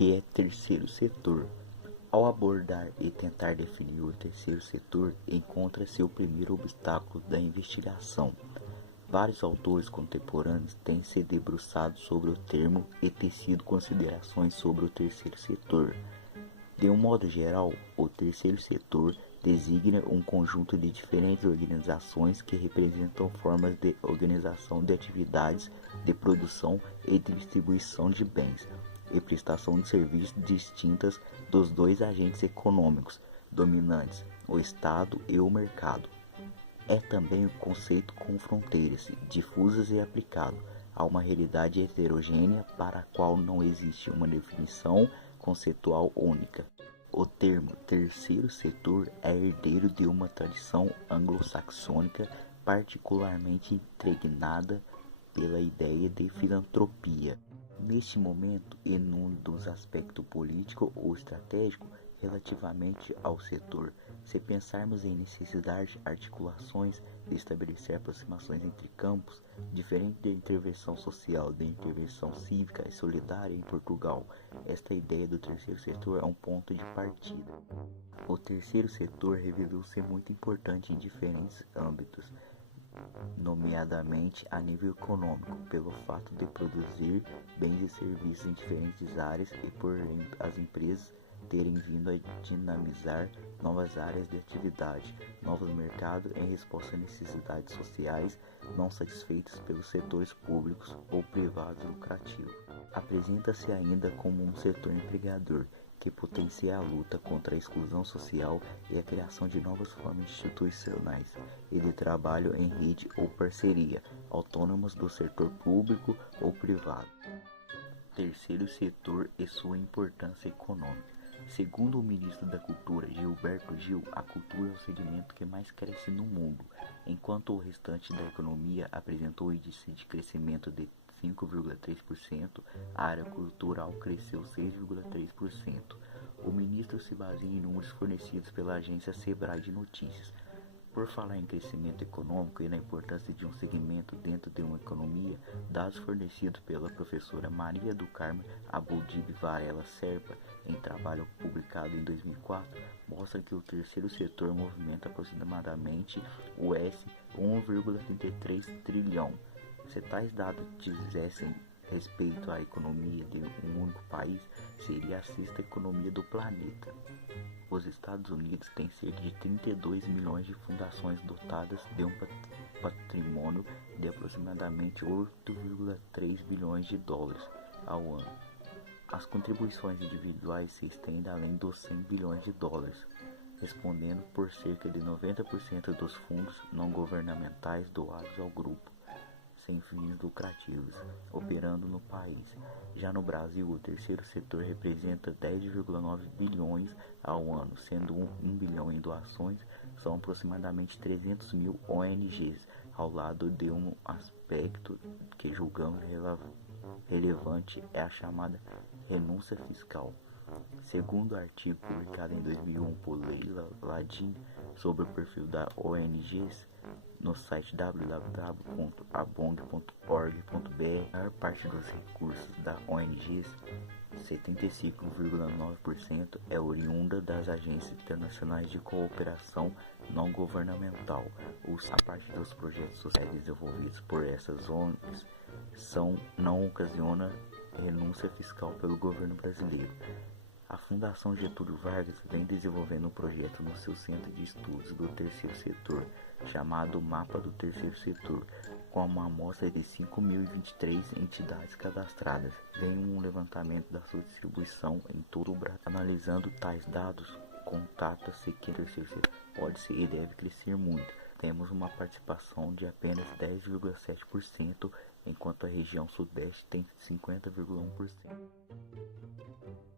que é terceiro setor? Ao abordar e tentar definir o terceiro setor, encontra-se o primeiro obstáculo da investigação. Vários autores contemporâneos têm se debruçado sobre o termo e tecido considerações sobre o terceiro setor. De um modo geral, o terceiro setor designa um conjunto de diferentes organizações que representam formas de organização de atividades de produção e distribuição de bens e prestação de serviços distintas dos dois agentes econômicos dominantes, o Estado e o mercado. É também um conceito com fronteiras difusas e aplicado a uma realidade heterogênea para a qual não existe uma definição conceitual única. O termo terceiro setor é herdeiro de uma tradição anglo-saxônica particularmente impregnada pela ideia de filantropia. Neste momento, e num dos aspectos político ou estratégico relativamente ao setor, se pensarmos em necessidade de articulações e estabelecer aproximações entre campos, diferente da intervenção social, da intervenção cívica e solidária em Portugal, esta ideia do terceiro setor é um ponto de partida. O terceiro setor revelou-se muito importante em diferentes âmbitos, nomeadamente a nível econômico, pelo fato de produzir bens e serviços em diferentes áreas e por as empresas terem vindo a dinamizar novas áreas de atividade, novos mercados em resposta a necessidades sociais não satisfeitas pelos setores públicos ou privados lucrativos. Apresenta-se ainda como um setor empregador, que potencia a luta contra a exclusão social e a criação de novas formas institucionais e de trabalho em rede ou parceria, autônomas do setor público ou privado. Terceiro setor e sua importância econômica. Segundo o ministro da Cultura, Gilberto Gil, a cultura é o segmento que mais cresce no mundo, enquanto o restante da economia apresentou índice de crescimento de 5,3%, a área cultural cresceu 6,3%. O ministro se baseia em números fornecidos pela agência Sebrae de Notícias. Por falar em crescimento econômico e na importância de um segmento dentro de uma economia, dados fornecidos pela professora Maria do Carmo Abudib Varela Serpa, em trabalho publicado em 2004, mostram que o terceiro setor movimenta aproximadamente US 1,33 trilhão. Se tais dados dissessem respeito à economia de um único país, seria a sexta economia do planeta. Os Estados Unidos têm cerca de 32 milhões de fundações dotadas de um patrimônio de aproximadamente 8,3 bilhões de dólares ao ano. As contribuições individuais se estendem além dos 100 bilhões de dólares, respondendo por cerca de 90% dos fundos não governamentais doados ao grupo sem fins lucrativos, operando no país. Já no Brasil, o terceiro setor representa 10,9 bilhões ao ano, sendo 1 bilhão em doações, são aproximadamente 300 mil ONGs, ao lado de um aspecto que julgamos relevante é a chamada renúncia fiscal. Segundo o artigo publicado em 2001 por Leila Ladin sobre o perfil da ONGs, no site www.abong.org.br, a maior parte dos recursos da ONGs, 75,9%, é oriunda das agências internacionais de cooperação não governamental. A parte dos projetos sociais desenvolvidos por essas ONGs não ocasiona renúncia fiscal pelo governo brasileiro. A Fundação Getúlio Vargas vem desenvolvendo um projeto no seu centro de estudos do terceiro setor, chamado Mapa do Terceiro Setor, com uma amostra de 5.023 entidades cadastradas. Vem um levantamento da sua distribuição em todo o Brasil. Analisando tais dados, constata-se que o terceiro setor pode ser e deve crescer muito. Temos uma participação de apenas 10,7%, enquanto a região sudeste tem 50,1%.